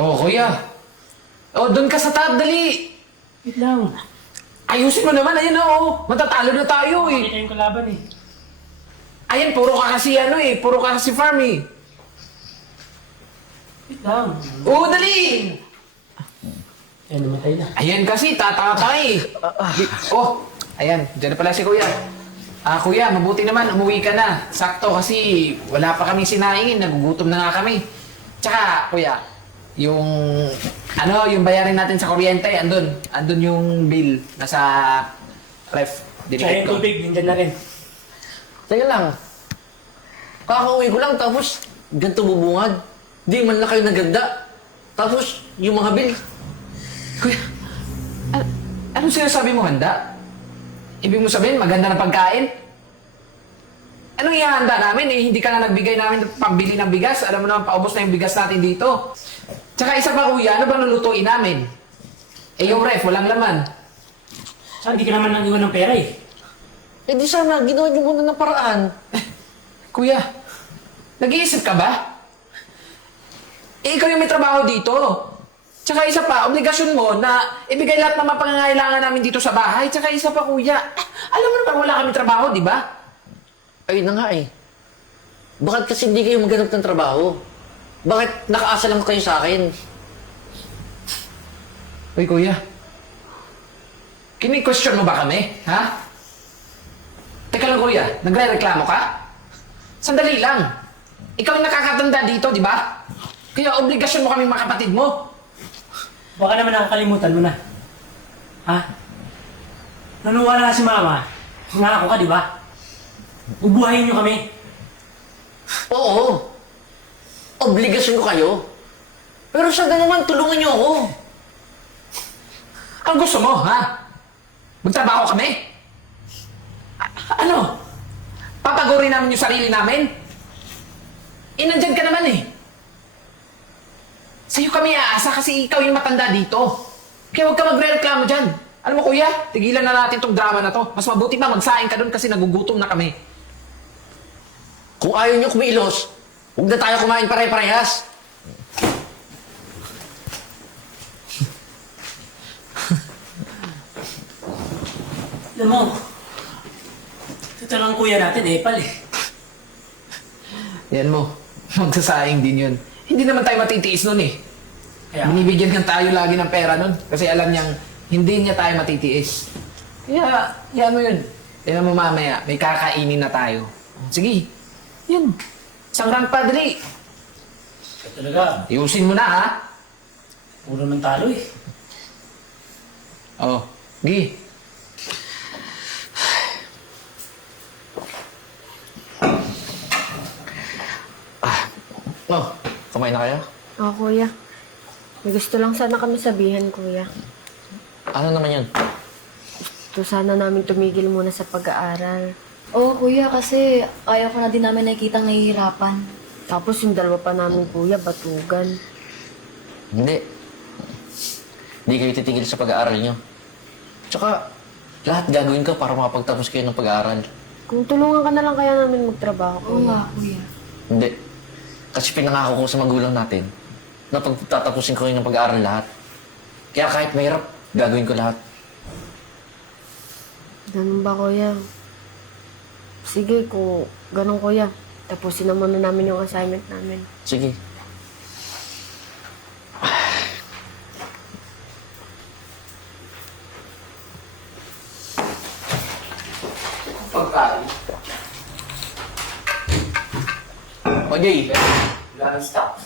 Oh, kuya. Oh, doon ka sa tab, dali. Wait lang. Ayusin mo naman, ayan oh. Matatalo na tayo eh. Pakita yung kalaban eh. Ayan, puro ka kasi ano eh. Puro ka kasi farm eh. Wait lang. Oo, dali. Ayan, namatay na. Ayan kasi, tataka ka eh. Oh, ayan. Diyan na pala si kuya. Kuya, mabuti naman. Umuwi ka na. Sakto kasi wala pa kaming sinaingin. Nagugutom na nga kami. Tsaka, kuya, yung yung bayarin natin sa kuryente, andun yung bill. Nasa ref. Tsaka Dinikit yung ko. tubig, nandyan na rin. Teka lang. Kakauwi ko lang tapos ganito bubungad. Di man lang kayo naganda. Tapos yung mga bill. Kuya, anong sinasabi mo handa? Ibig mo sabihin, maganda na pagkain? Anong ihahanda namin eh? Hindi ka na nagbigay namin ng pambili ng bigas. Alam mo naman, paubos na yung bigas natin dito. Tsaka isa pa kuya, ano ba lulutuin namin? Eh yung ref, walang laman. Saan, di ka naman nang iwan ng pera eh. Eh di sana, ginawa niyo muna ng paraan. Kuya, nag-iisip ka ba? Eh ikaw yung may trabaho dito. Tsaka isa pa, obligasyon mo na ibigay lahat ng mga pangangailangan namin dito sa bahay. Tsaka isa pa kuya, alam mo naman wala kami trabaho, di ba? Ayun na nga eh. Bakit kasi hindi kayo maghanap ng trabaho? Bakit nakaasa lang kayo sa akin? Uy kuya, kini-question mo ba kami? Ha? Teka lang kuya, nagre-reklamo ka? Sandali lang. Ikaw yung nakakatanda dito, di ba? Kaya obligasyon mo kami mga kapatid mo. Baka naman nakakalimutan mo na. Ha? Nanuwala si mama. Nangako ka, di ba? Ubuhayin niyo kami. Oo. Obligasyon ko kayo. Pero sa naman, tulungan niyo ako. Ang gusto mo, ha? Magtrabaho kami? Ano? Papagurin namin yung sarili namin? Nandyan ka naman eh. Sa'yo kami aasa kasi ikaw yung matanda dito. Kaya huwag ka magre-reklamo dyan. Alam mo kuya, tigilan na natin tong drama na to. Mas mabuti pa magsaing ka doon kasi nagugutom na kami. Kung ayaw niyo kumilos, huwag na tayo kumain pare-parehas. Alam mo, ito lang kuya natin eh, pal eh. Yan mo, magsasaing din yun. Hindi naman tayo matitiis nun eh. Kaya, Binibigyan kan tayo lagi ng pera nun kasi alam niyang hindi niya tayo matitiis. Kaya, yan mo yun. Tignan mo mamaya, may kakainin na tayo. Sige, yun. Isang rank padre. talaga, Ayusin mo na ha. puro naman talo eh. Oh, Gi. Oh, kumain na kayo? Oo, kuya. May gusto lang sana kami sabihan, kuya. Ano naman yun? Gusto sana namin tumigil muna sa pag-aaral. Oo, kuya, kasi ayaw ko na din namin nakikitang nahihirapan. Tapos yung dalawa pa namin, kuya, batugan. Hindi. Hindi kayo titigil sa pag-aaral nyo. Tsaka, lahat gagawin ko para makapagtapos kayo ng pag-aaral. Kung tulungan ka na lang kaya namin magtrabaho, Oo kuya. nga, kuya. Hindi. Kasi pinangako ko sa magulang natin na pagtatapusin ko kayo ng pag-aaral lahat. Kaya kahit mahirap, gagawin ko lahat. Ganun ba, kuya? Sige, kung ganun, kuya. Tapusin na muna namin yung assignment namin. Sige. Pagkain. O Jay, Wala ng stock.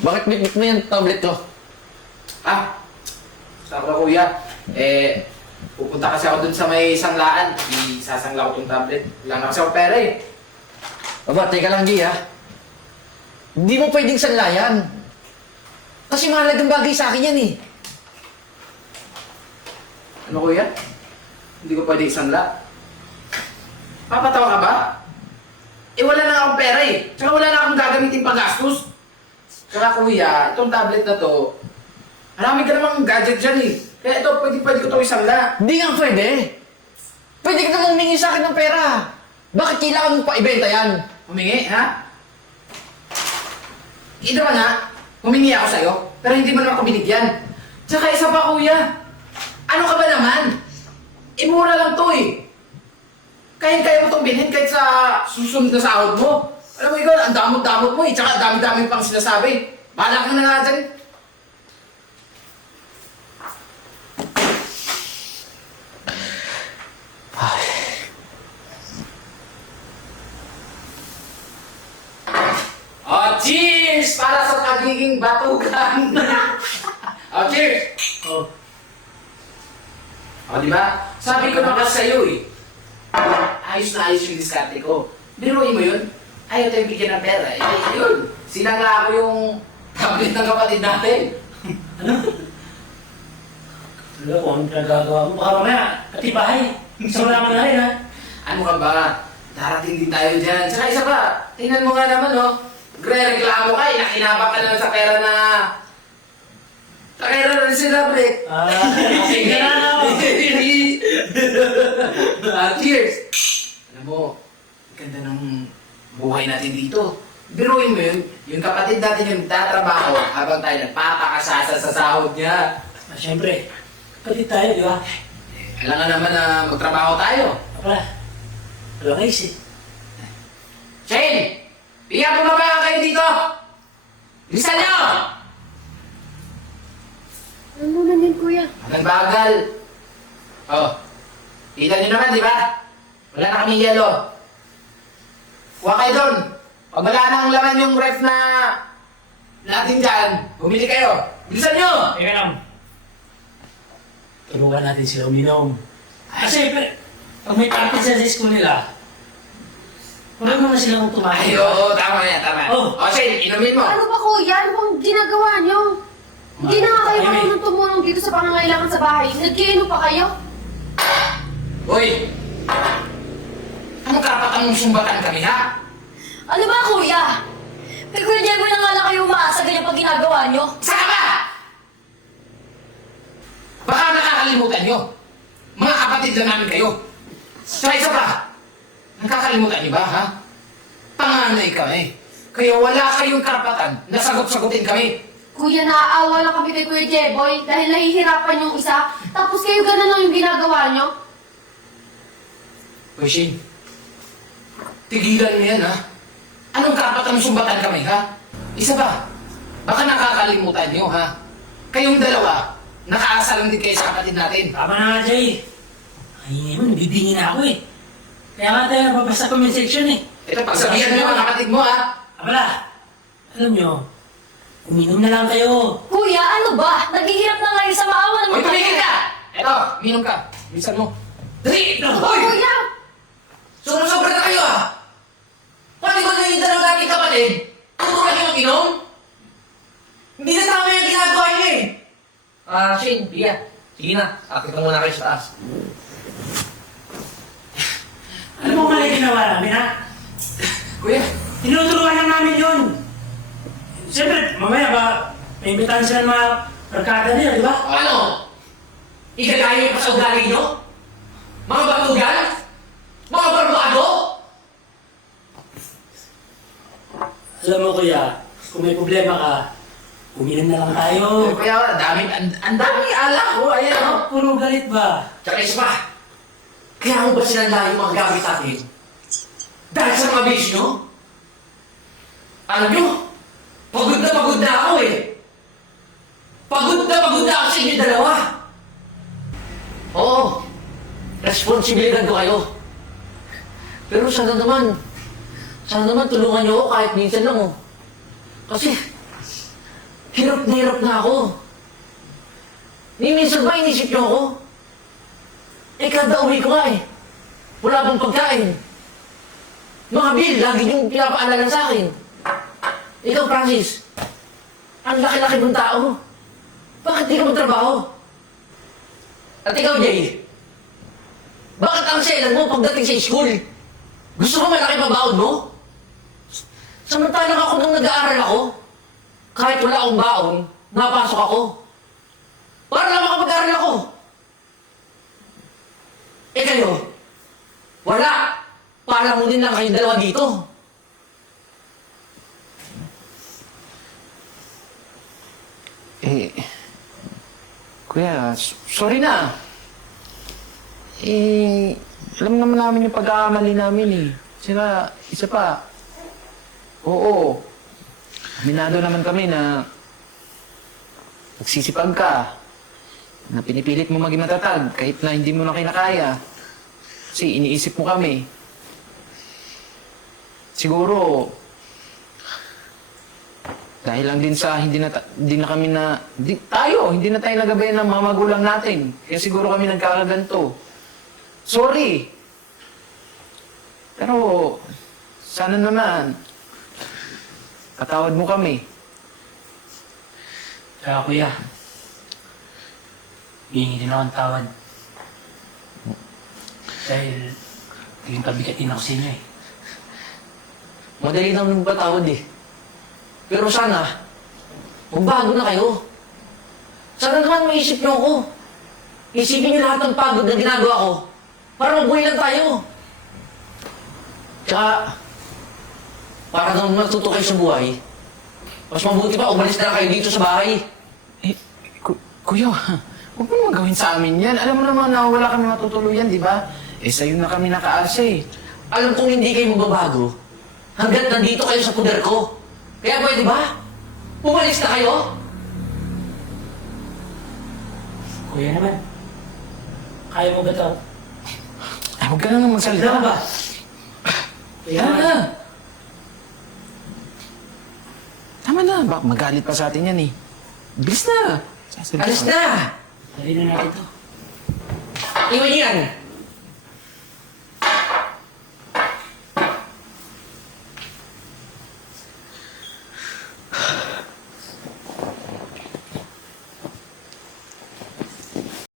bakit bitbit mo yung tablet ko? Saan ka kuya? Pupunta kasi ako dun sa may sanglaan. Isasangla ko tong tablet. Wala na kasi ako pera eh. Aba, teka lang Jay ha. Hindi mo pwedeng sanlayan. Kasi mahalagang bagay sa akin yan eh. Ano kuya? Hindi ko pwede isangla. Papatawa ka ba? Wala na akong pera eh. Tsaka wala na akong gagamitin panggastos. Tsaka kuya, itong tablet na to, marami ka namang gadget dyan eh. Kaya ito, pwede ko itong isangla. Hindi nga pwede. Pwede ka namang humingi sa akin ng pera. Bakit kailangan mo pa ibenta yan? Humingi, ha? Ito ba nga? Humingi ako sa'yo, pero hindi mo naman ako binigyan. Tsaka isa pa, kuya. Ano ka ba naman? Mura lang to eh. Kaya mo itong bilhin kahit sa susunod na sahod mo. Alam mo ikaw, ang damot-damot mo eh. Tsaka dami-dami pang sinasabi. Bahala ka na nga dyan. Oh, cheers! Para sa pagiging batugan. Oh, cheers! Oh, O, di ba? Sabi ko na kasi sa'yo eh. Ayos na ayos yung diskarte ko. Biruin mo yun. Ayaw tayong bigyan ng pera. Eh, yun. Sinangla ko yung tablet ng kapatid natin. ano ko ang nagagawa mo? Baka mamaya, katibahay. So wala mo na rin, ha? Ano ka ba? Darating din tayo dyan. Tsaka isa pa, tingnan mo nga naman, oh. Gre-reklamo ka eh. Nakinabak ka na lang sa pera na... Sa pera na rin sila, Brett. Sige na ako. Cheers! Alam mo, ganda ng buhay natin dito. Biruin mo yun, yung kapatid natin yung tatrabaho habang tayo nagpapakasasa sa sahod niya. Siyempre, kapatid tayo, di ba? Alam nga naman na magtrabaho tayo. Wala. Wala kayo eh. Shane! Bigyan mo ba kayo dito? Bilisan niyo! Ano na din, kuya? Ang bagal. Oh, kita niyo naman, di ba? Wala na kaming yelo. Kuha kayo doon. Pag wala na ang laman yung ref na natin dyan, bumili kayo. Bilisan niyo! Teka lang. Tulungan natin sila uminom. Kasi, pag may party sa school nila, wala naman silang tumahay. Ay, oo, tama yan, tama. Oh. O, Shane, inumin mo. Ano ba, kuya? Ano bang ginagawa niyo? Hindi na nga kayo Ay, marunong tumulong dito sa pangangailangan sa bahay. Nagkiinom pa kayo? Uy! Anong karapatan mong sumbatan kami, ha? Ano ba, kuya? Kay Kuya Jeboy na nga lang kayo umaasa ganyan pag ginagawa nyo. Saka ba? Baka nakakalimutan nyo. Mga kapatid lang namin kayo. Saka isa pa, nakakalimutan nyo ba, ha? Panganay kami. Kaya wala kayong karapatan na sagot-sagutin kami. Kuya, naaawa lang kami kay Kuya Jeboy dahil nahihirapan yung isa. Tapos kayo ganun lang yung ginagawa niyo. Uy, Shane. Tigilan mo yan, ha? Anong karapatan mong sumbatan kami, ha? Isa ba? Baka nakakalimutan nyo, ha? Kayong dalawa, nakaasa lang din kayo sa kapatid natin. Tama na nga, Jay. Ay, naman, nabibingi na ako eh. Kaya nga tayo nababasa comment section eh. Ito, pagsabihan mo yung mga kapatid mo, ha? Abala, alam nyo, uminom na lang kayo. Kuya, ano ba? Naghihirap na ngayon sa maawa Uy, naman tumigil ka! Eto, minum ka. Bilisan mo. Dali! Uy! Kuya! Sumusobra na kayo, ha? Pati ba na yung dalawa natin kapatid? Tutukan niyo mag-inom? Hindi na tama yung ginagawa niyo, eh. Shane, Pia. Sige na, akit ka muna kayo sa taas. Ano mo mali ginawa namin, ha? Kuya, Tinutulungan lang namin yun. Siyempre, mamaya ba, may imbitahan sila ng mga barkada nila, di ba? ano? Igagaya niyo pa sa ugali niyo? Mga batugan? Mga barbado? Alam mo, kuya, kung may problema ka, uminom na lang tayo. Kuya, ang dami alak, oh. Ayan, oh. Puro galit ba? Tsaka isa pa, kaya mo ba sinanla yung mga gamit natin? Dahil sa mga base nyo? Alam nyo, pagod na ako eh. Pagod na ako sa inyo dalawa. Oo, responsibilidad ko kayo. Pero sana naman tulungan niyo ako kahit minsan lang, oh. Kasi, hirap na ako. Minsan ba inisip niyo ako? Eh, kada uwi ko nga eh. Wala pang pagkain. Mga bill, lagi niyong pinapaalala sa akin. Ikaw, Francis, ang laki-laki mong tao. Bakit di ka magtrabaho? At ikaw, Jay, bakit ang selan mo pagdating sa school? Gusto mo malaki pa baon mo? Samantalang ako nung nag-aaral ako, kahit wala akong baon, napasok ako. Para lang makapag-aaral ako. Eh kayo, wala. Palamunin lang kayong dalawa dito. Eh, kuya, sorry na. Eh, alam naman namin yung pagkakamali namin eh. Sila, isa pa. Oo. Aminado naman kami na nagsisipag ka. Na pinipilit mo maging matatag kahit na hindi mo na kinakaya. Kasi iniisip mo kami. Siguro, dahil lang din sa hindi na kami na hindi na tayo nagabayan ng mga magulang natin. Kaya siguro kami nagkakaganto. Sorry. Pero sana naman patawad mo kami. Kaya kuya, hihingi din ako ng tawad. Dahil naging pabigatin ako sa inyo eh. Madali naman magpatawad eh. Pero sana, magbago na kayo. Sana naman maisip niyo ako. Isipin niyo lahat ng pagod na ginagawa ko para mabuhay lang tayo. Tsaka, para naman matuto kayo sa buhay, mas mabuti pa umalis na lang kayo dito sa bahay. Eh, kuya, huwag mo naman gawin sa amin yan. Alam mo naman na wala kami matutuluyan, di ba? Eh, sa'yo na kami nakaasa eh. Alam kong hindi kayo magbabago hanggat nandito kayo sa puder ko. Kaya pwede ba? Umalis na kayo? Kuya naman, kaya mo ba ito? Ay, huwag ka na Ano magsalita. ba? Kuya Tama naman, na. Tama na. Baka magalit pa sa atin yan eh. Bilis na. Alis na! dali na natin ito. Iwan niyo yan!